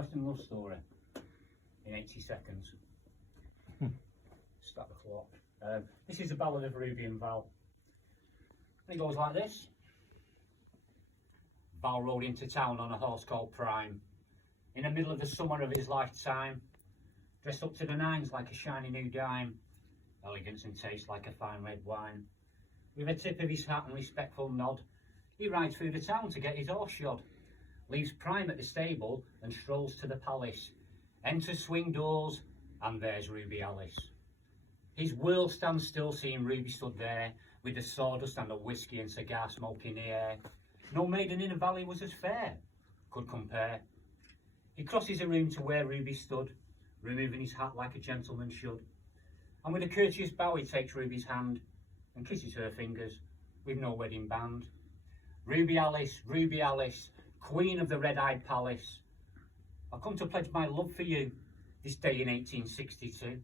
Western love story in 80 seconds. Start the clock. This is the Ballad of Ruby and Val. And it goes like this. Val rode into town on a horse called Prime, in the middle of the summer of his lifetime, dressed up to the nines like a shiny new dime, elegance and taste like a fine red wine. With a tip of his hat and respectful nod, he rides through the town to get his horse shod, leaves Prime at the stable and strolls to the palace, enters swing doors and there's Ruby Alice. His world stands still seeing Ruby stood there, with the sawdust and the whiskey and cigar smoke in the air. No maiden in the valley was as fair, could compare. He crosses the room to where Ruby stood, removing his hat like a gentleman should. And with a courteous bow he takes Ruby's hand and kisses her fingers with no wedding band. Ruby Alice, Queen of the Red-Eyed Palace, I've come to pledge my love for you this day in 1862.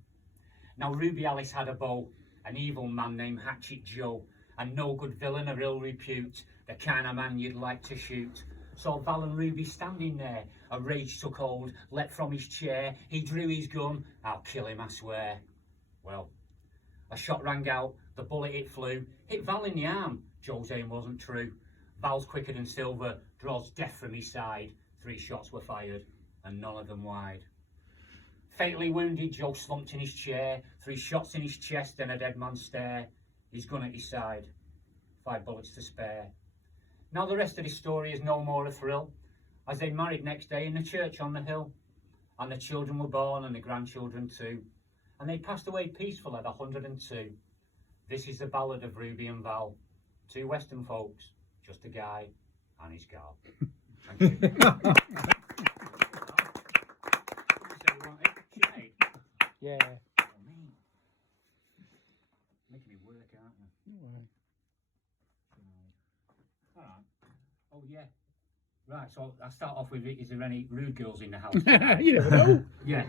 Now Ruby Alice had a beau, an evil man named Hatchet Joe, and no good villain of ill repute, the kind of man you'd like to shoot. Saw Val and Ruby standing there, a rage took hold, leapt from his chair, he drew his gun, I'll kill him I swear. Well, a shot rang out, the bullet it flew, hit Val in the arm, Joe's aim wasn't true. Val's quicker than silver, draws death from his side, 3 shots were fired, and none of them wide. Fatally wounded, Joe slumped in his chair, 3 shots in his chest and a dead man's stare, his gun at his side, 5 bullets to spare. Now the rest of the story is no more a thrill, as they married next day in the church on the hill, and the children were born and the grandchildren too, and they passed away peaceful at 102. This is the Ballad of Ruby and Val, 2 Western folks, just a guy and his gal. Thank you. Yeah. Oh, me. Making me work, aren't you? Alright. Oh, yeah. Right, so I'll start off with, is there any rude girls in the house tonight? You never know. Yeah.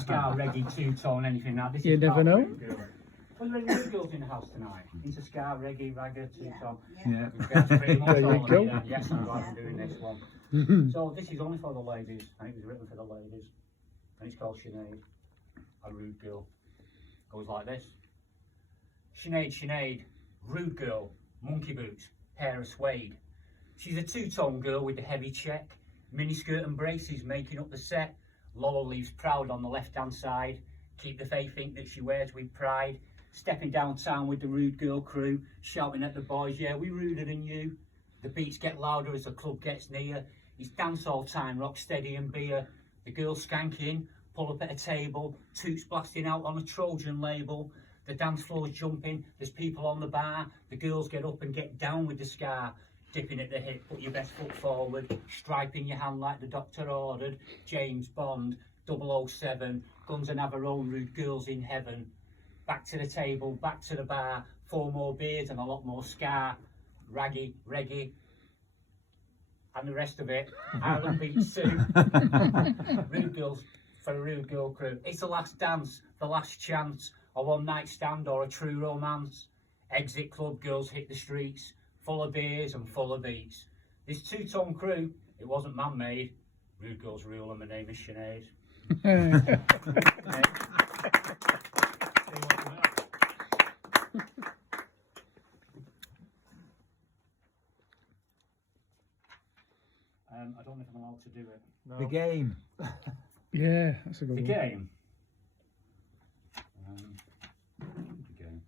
Ska, reggae, two-tone, anything like that. This You is never about know. rude girls. Was there any rude girls in the house tonight? Into ska, reggae, ragga, two-tone? Yeah. That's pretty much There you all of go. it then. Yes, I'm glad I'm doing this one. So this is only for the ladies, and it was written for the ladies. And it's called Sinead, a rude girl. Goes like this. Sinead, Sinead, rude girl, monkey boots, hair of suede. She's a two-tone girl with the heavy check, miniskirt and braces making up the set. Laurel leaves proud on the left-hand side. Keep the faith ink that she wears with pride. Stepping downtown with the rude girl crew, shouting at the boys, yeah, we ruder than you. The beats get louder as the club gets near. It's dance all time, rock steady and beer. The girls skanking, pull up at a table, toots blasting out on a Trojan label. The dance floor's jumping, there's people on the bar. The girls get up and get down with the ska. Dipping at the hip, put your best foot forward. Striping your hand like the doctor ordered. James Bond, 007, guns and have our own rude girls in heaven. Back to the table, back to the bar. 4 more beers and a lot more ska. Raggy, reggae, and the rest of it. Ireland beats Sue. Rude girls for a rude girl crew. It's the last dance, the last chance, a one night stand or a true romance. Exit club, girls hit the streets, full of beers and full of beats. This two-tone crew, it wasn't man-made. Rude girls rule and my name is Sinead. I don't know if I'm allowed to do it. The game. Yeah, that's a good The one. game. The game.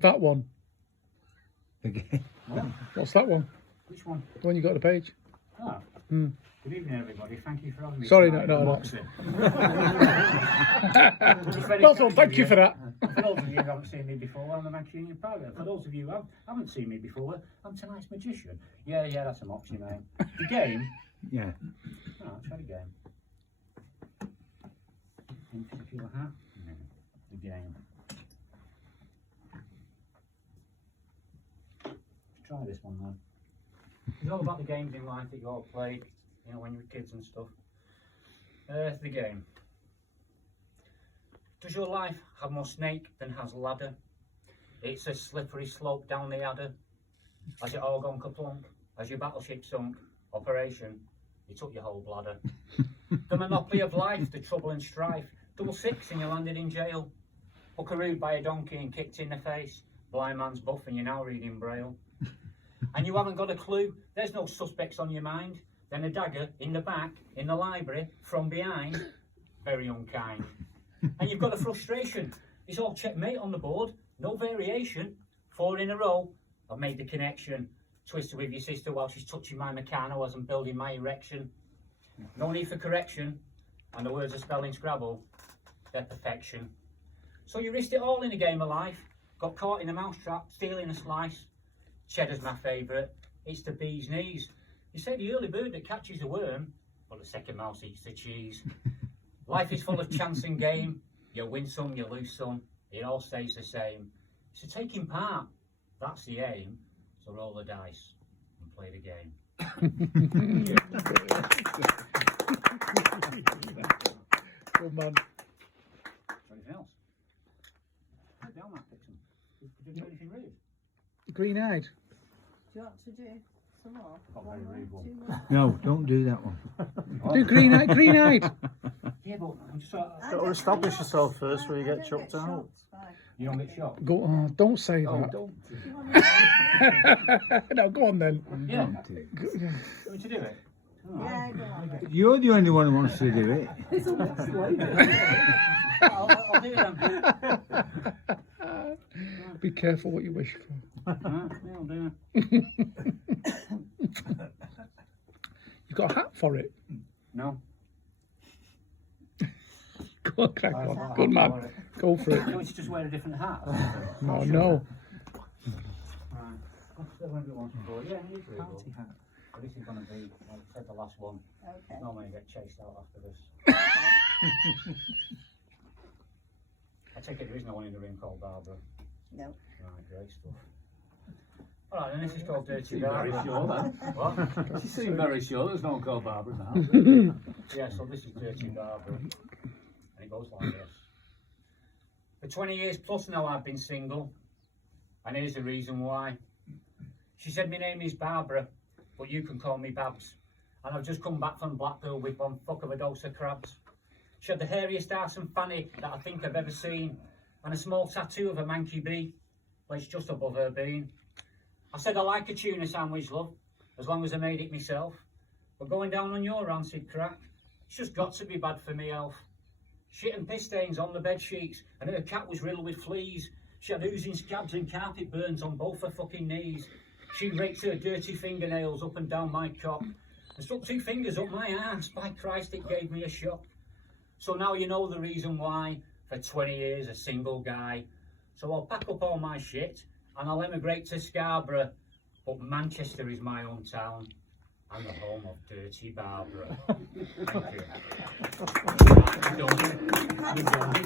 That one. The game. What? What's that one? Which one? The one you got on the page? Ah. Hmm. Good evening, everybody. Thank you for having me. Sorry, tonight. no. Just very That's all, kind thank of you for that. For those of you who haven't seen me before, I'm the Mancunian Pirate. For those of you who haven't seen me before, I'm tonight's magician. Yeah, that's a moxie, mate. The game. Yeah. Oh, try the game. If you hat. No. The game. Let's try this one then. It's all about the games in life that you all played, you know, when you were kids and stuff. The game. Does your life have more snake than has ladder? It's a slippery slope down the adder. Has it all gone kaplunk? As your battleship sunk, operation, you took your whole bladder. The monopoly of life, the trouble and strife. Double six and you landed in jail. Buckarooed by a donkey and kicked in the face. Blind man's buff and you're now reading Braille. And you haven't got a clue, there's no suspects on your mind. Then a dagger in the back, in the library, from behind. Very unkind. And you've got a frustration. It's all checkmate on the board, no variation. 4 in a row, I've made the connection. Twisted with your sister while she's touching my Meccano as I'm building my erection. No need for correction, and the words of spelling Scrabble, they're perfection. So you risked it all in a game of life. Got caught in a mousetrap, stealing a slice. Cheddar's my favourite, it's the bee's knees. You say the early bird that catches the worm, but the second mouse eats the cheese. Life is full of chance and game. You win some, you lose some, it all stays the same. So taking part, that's the aim. So roll the dice and play the game. Good man. Anything else? Put down that picture. Did you do anything rude? Green eyed. Do you want to do some more? Got very rude one. 2 more? No, don't do that one. Do green eyed. Green eyed. Yeah, but I'm just I Got to establish yourself first before you get chucked out. you don't get shot. Go. Oh, don't say Oh, that. don't. No, go on then. Yeah. Don't do it. You want me to do it? Oh. Yeah, go on. You're the only one who wants to do it. I'll do it then. Be careful what you wish for. Yeah, I'll do it. You've got a hat for it. No. Go on, crack on. Good man. Go for You it. want me to just wear a different hat? No, no. Right. What's the one you want to go? Yeah, usually party hat. But this is going to be, like I said, the last one. Okay. Normally you get chased out after this. I take it there is no one in the ring called Barbara. No. Right, great stuff. Alright, and this is called Dirty Seemed very Barbara. sure then. What? She seemed very sure there's no one called Barbara now. Yeah, so this is Dirty Barbara. And it goes like this. For 20 years plus now I've been single. And here's the reason why. She said my name is Barbara, but you can call me Babs. And I've just come back from Blackpool with one fuck of a dose of crabs. She had the hairiest arse and fanny that I think I've ever seen. And a small tattoo of a manky bee, placed just above her bean. I said I like a tuna sandwich, love, as long as I made it myself. But going down on your rancid crack, it's just got to be bad for me health. Shit and piss stains on the bed sheets, and her cat was riddled with fleas. She had oozing scabs and carpet burns on both her fucking knees. She raked her dirty fingernails up and down my cock, and stuck 2 fingers up my ass. By Christ, it gave me a shock. So now you know the reason why, for 20 years a single guy. So I'll pack up all my shit, and I'll emigrate to Scarborough. But Manchester is my hometown, and the home of Dirty Barbara. Thank you. Right, you're done. You're done.